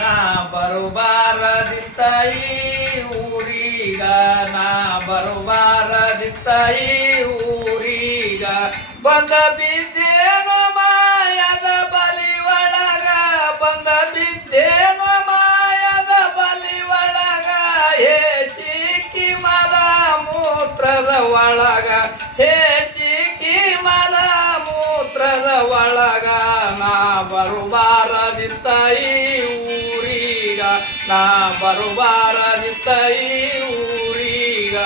ನಾ ಬರುಬಾರದಿತ್ತ ಈ ಊರೀಗ ನಾ ಬರುಬಾರದಿತ್ತ ಈ ಊರೀಗ ಬಂದ ಬಿದ್ದೇನೋ ಮಾಯದ ಬಲಿ ಒಳಗ ಬಂದ ಬಿದ್ದೇನೋ ಮಾಯದ ಬಲಿ ಒಳಗ ಹೇ ಸಿಕ್ಕಿ ಮಲ ಮೂತ್ರದ ಒಳಗ ಹೇ ಸಿಕ್ಕಿ ಮಲ ಮೂತ್ರದ ಒಳಗ ನಾ ಬರುಬಾರದಿತ್ತ ಈ ಊರೀಗ ನಾ ಬರುಬಾರದಿತ್ತ ಈ ಊರೀಗ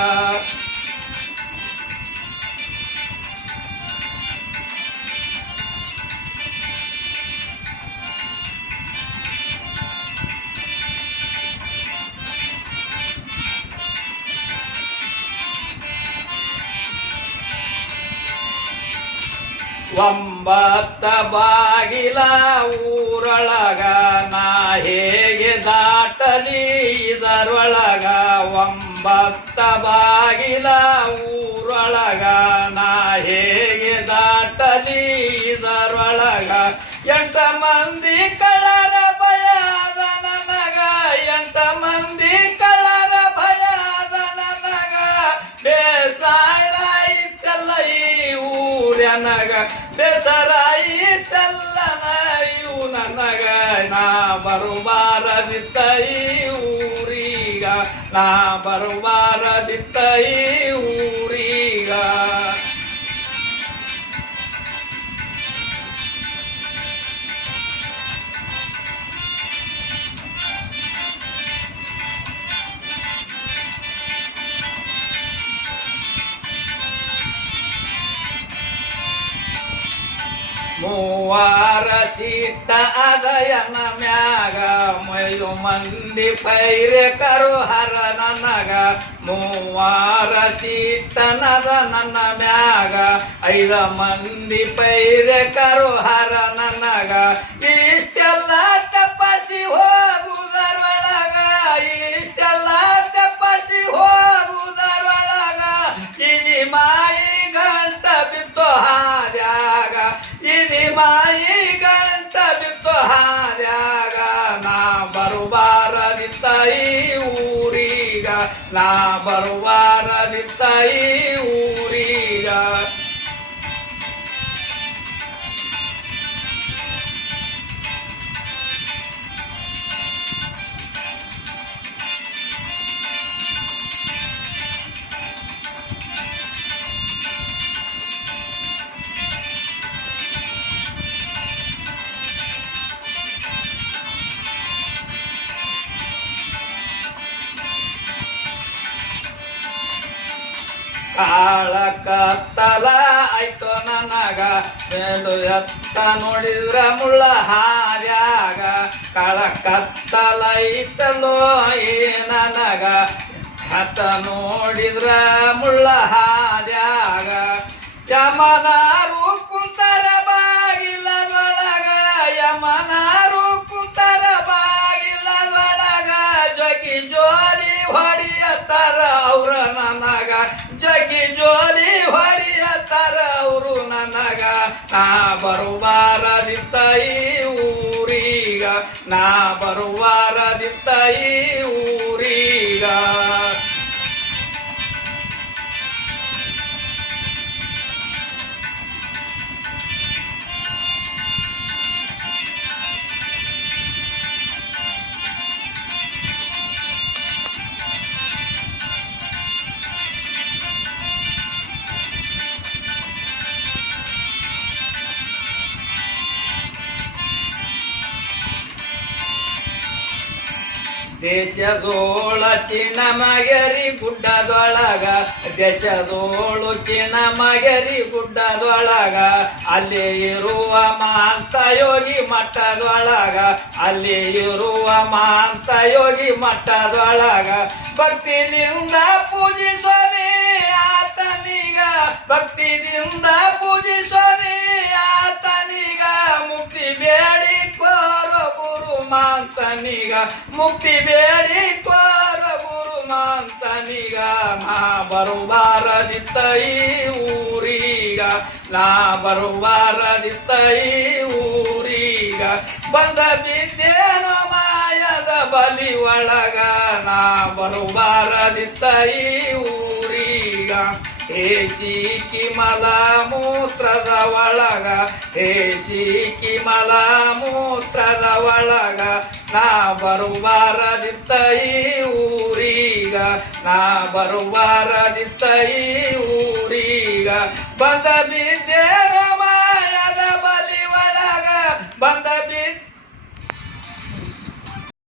ಒಂಬತ್ತ ಬಾಗಿಲ ಊರೊಳಗ ನಾ ಹೇಗೆ ದಾಟಲಿ ಇದರೊಳಗ ಒಂಬತ್ತ ಬಾಗಿಲ ಊರೊಳಗ ನಾ ಹೇಗೆ ದಾಟಲಿ ಇದರೊಳಗ ಎಂಟ ಮಂದಿ ಕಳ್ಳರ ಭಯದ ನನಗ ಎಂಟ ಮಂದಿ ಕಳ್ಳರ ಭಯದ ನನಗ ಬೇಸಾಯಿತಲ್ಲ ಈ ಊರನಗ ಬೇಸರಾಯಿತಲ್ಲ ಇವು ನನಗ ನಾ ಬರುಬಾರದಿತ್ತ ಈ ಊರೀಗ ನಾ ಬರುಬಾರದಿತ್ತ ಈ ಊರೀಗ ಮೂವಾರ ಸೀಟ ಅದಯನ ಮ್ಯಾಗ ಮೈದು ಮಂದಿ ಪೈರೆಕರು ಹರ ನನಗ ಮೂವಾರ ಸೀಟನದ ನನ್ನ ಮ್ಯಾಗ 5 ಮಂದಿ ಪೈರೆಕರು ಹರ ನನಗ ಇಷ್ಟೆಲ್ಲ ತಪಸಿ ಹೋಗುವುದರೊಳಗ ಇಷ್ಟೆಲ್ಲ ತಪಸಿ ಹೋಗುವುದರೊಳಗ ಇಲಿ ಮಾಯಿ ಗಂಟ ಬಿತ್ತು ಹಾದ್ಯಾಗ ಇಲಿ ಮಾಯಿ ಗಂಟ ಬಿತ್ತು ಹಾದ್ಯಾಗ ನಾ ಬರುಬಾರದಿತ್ತ ಈ ಊರೀಗ ನಾ ಬರುಬಾರದಿತ್ತ ಈ ಊರೀಗ ಕಾಳ ಕತ್ತಲ ಆಯ್ತು ನನಗ ಮೇಲು ಎತ್ತ ನೋಡಿದ್ರ ಮುಳ್ಳ ಹಾದ್ಯಾಗ ಕಾಳ ಕತ್ತಲ ಐತಲೋ ಏ ನನಗ ಹತ್ತ ನೋಡಿದ್ರ ಮುಳ್ಳ ಹಾದ್ಯಾಗ ಯಮನಾರು ಕುಂತರ ಬಾಗಿಲೊಳಗ ಯಮನಾರು ಕುಂತರ ಬಾಗಿಲೊಳಗ ಜಗಿ ಜೋಲಿ ಹೊಡಿಯತ್ತಾರ ಅವ್ರ ನನಗ ಜಗಿ ಜೋಲಿ ಹೊಡಿಯತ್ತಾರ ಅವರು ನನಗ ನಾ ಬರುಬಾರದಿತ್ತ ಈ ಊರೀಗ ನಾ ಬರುಬಾರದಿತ್ತ ಈ ಊರೀಗ ದೇಶದೋಳ ಚಿನ್ನಮಗರಿ ಗುಡ್ಡದೊಳಗ ದೇಶದೋಳು ಚಿನ್ನಮಗರಿ ಗುಡ್ಡದೊಳಗ ಅಲ್ಲಿ ಇರುವ ಮಾಂತ ಯೋಗಿ ಮಠದೊಳಗ ಅಲ್ಲಿ ಇರುವ ಮಾಂತ ಯೋಗಿ ಮಠದೊಳಗ ಭಕ್ತಿನಿಂದ ಪೂಜಿಸೋನಿ ಆತನಿಗ ಭಕ್ತಿನಿಂದ ಪೂಜಿಸೋನಿ ಆತನಿಗ ಮುಕ್ತಿ ಬೇಡಿ ಕೋರೋ ಗುರು ಮಾಂತನಿಗ ಮುಕ್ತಿ ಬೇಡಿ ಕೋರ ಗುರು ಮಾಂತನಿಗ ನಾ ಬರುಬಾರದಿತ್ತ ಈ ಊರೀಗ ನಾ ಬರುಬಾರದಿತ್ತ ಈ ಊರೀಗ ಬಂದ ಬಿದ್ದೇನೋ ಮಾಯ ಬಲಿ ಒಳಗ ನಾ ಬರುಬಾರದಿತ್ತ ಈ ಊರೀಗ ಹೇಸಿಕಿ ಮಲ ಮೂತ್ರದ ಒಳಗ ಹೇಸಿಕಿ ಮಲ ಮೂತ್ರದ ಒಳಗ ನಾ ಬರುಬಾರದಿತ್ತ ಈ ಊರೀಗ ನಾ ಬರುಬಾರದಿತ್ತ ಈ ಊರೀಗ ಬಂದ ಬೀಜ